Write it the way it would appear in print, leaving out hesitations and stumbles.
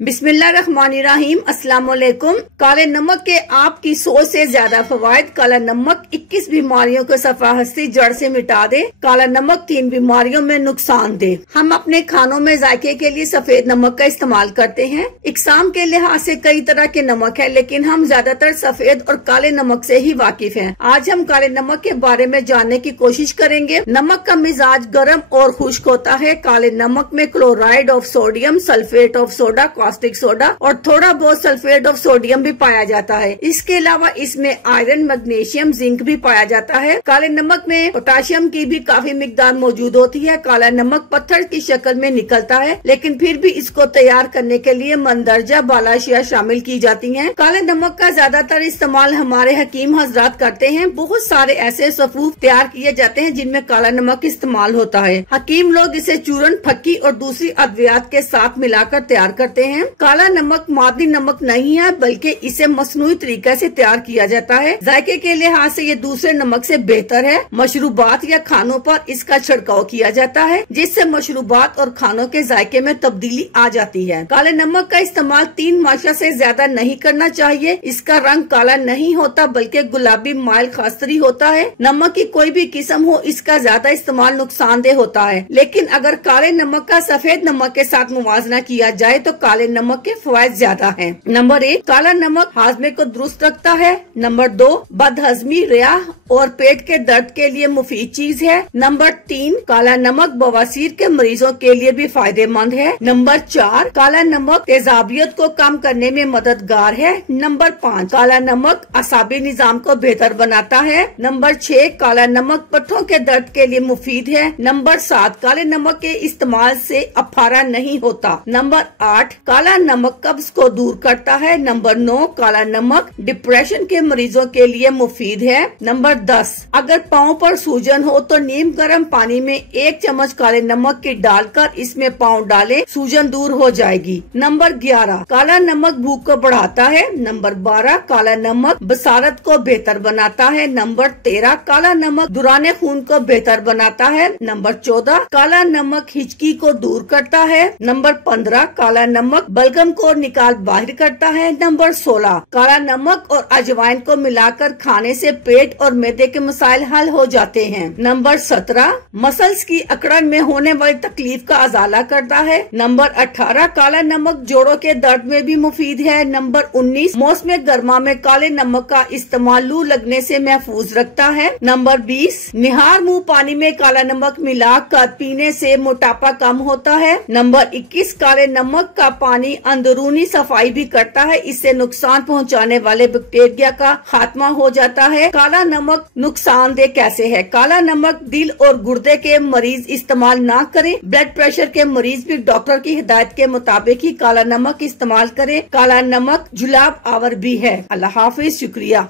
बिस्मिल्लाहिर्रहमानिर्रहीम। अस्सलाम वालेकुम। काले नमक के आपकी 100 से ज्यादा फवायद। काला नमक 21 बीमारियों को सफाहस्ती जड़ से मिटा दे। काला नमक 3 बीमारियों में नुकसान दे। हम अपने खानों में जायके के लिए सफेद नमक का इस्तेमाल करते हैं। इकसाम के लिहाज से कई तरह के नमक है, लेकिन हम ज्यादातर सफेद और काले नमक से ही वाकिफ हैं। आज हम काले नमक के बारे में जानने की कोशिश करेंगे। नमक का मिजाज गर्म और खुश्क होता है। काले नमक में chloride of sodium, sulphate of soda, caustic soda और थोड़ा बहुत सल्फेट ऑफ सोडियम भी पाया जाता है। इसके अलावा इसमें आयरन, मैग्नीशियम, जिंक भी पाया जाता है। काले नमक में पोटाशियम की भी काफी मिकदार मौजूद होती है। काला नमक पत्थर की शक्ल में निकलता है, लेकिन फिर भी इसको तैयार करने के लिए मंदरजा बालाशिया शामिल की जाती हैं। काले नमक का ज्यादातर इस्तेमाल हमारे हकीम हजरात करते हैं। बहुत सारे ऐसे सफूफ तैयार किए जाते हैं जिनमें काला नमक इस्तेमाल होता है। हकीम लोग इसे चूरन, फक्की और दूसरी अद्वियात के साथ मिलाकर तैयार करते हैं। काला नमक मादनी नमक नहीं है, बल्कि इसे मसनूई तरीके से तैयार किया जाता है। जायके के लिहाज से ये दूसरे नमक से बेहतर है। मशरूबात या खानों पर इसका छिड़काव किया जाता है, जिससे मशरूबात और खानों के जायके में तब्दीली आ जाती है। काले नमक का इस्तेमाल 3 माशा से ज्यादा नहीं करना चाहिए। इसका रंग काला नहीं होता, बल्कि गुलाबी माइल खास्तरी होता है। नमक की कोई भी किस्म हो, इसका ज्यादा इस्तेमाल नुकसानदेह होता है, लेकिन अगर काले नमक का सफेद नमक के साथ मुवाजना किया जाए तो काले नमक के फवायद ज्यादा हैं। नंबर 1, काला नमक हाजमे को दुरुस्त रखता है। नंबर 2, बदहजमी, रिया और पेट के दर्द के लिए मुफीद चीज है। नंबर 3, काला नमक बवासीर के मरीजों के लिए भी फायदेमंद है। नंबर 4, काला नमक तेजाबियत को कम करने में मददगार है। नंबर 5, काला नमक असाबी निजाम को बेहतर बनाता है। नंबर 6, काला नमक पट्ठों के दर्द के लिए मुफीद है। नंबर 7, काले नमक के इस्तेमाल से अफारा नहीं होता। नंबर 8, काला नमक कब्ज को दूर करता है। नंबर 9, काला नमक डिप्रेशन के मरीजों के लिए मुफीद है। नंबर 10, अगर पाँव पर सूजन हो तो नीम गर्म पानी में 1 चम्मच काले नमक की डालकर इसमें पाँव डालें, सूजन दूर हो जाएगी। नंबर 11, काला नमक भूख को बढ़ाता है। नंबर 12, काला नमक बसारत को बेहतर बनाता है। नंबर 13, काला नमक दुराने खून को बेहतर बनाता है। नंबर 14, काला नमक हिचकी को दूर करता है। नंबर 15, काला नमक बलगम को निकाल बाहर करता है। नंबर 16, काला नमक और अजवाइन को मिलाकर खाने से पेट और मैदे के मसाइल हल हो जाते हैं। नंबर 17, मसल्स की अकड़न में होने वाली तकलीफ का अजाला करता है। नंबर 18, काला नमक जोड़ों के दर्द में भी मुफीद है। नंबर 19, मौसम गर्मा में काले नमक का इस्तेमाल लू लगने से महफूज रखता है। नंबर 20, निहार मुँह पानी में काला नमक मिलाकर पीने से मोटापा कम होता है। नंबर 21, काले नमक का पानी अंदरूनी सफाई भी करता है। इससे नुकसान पहुंचाने वाले बैक्टीरिया का खात्मा हो जाता है। काला नमक नुकसानदेह कैसे है? काला नमक दिल और गुर्दे के मरीज इस्तेमाल ना करें। ब्लड प्रेशर के मरीज भी डॉक्टर की हिदायत के मुताबिक ही काला नमक इस्तेमाल करें। काला नमक जुलाब आवर भी है। अल्लाह हाफिज, शुक्रिया।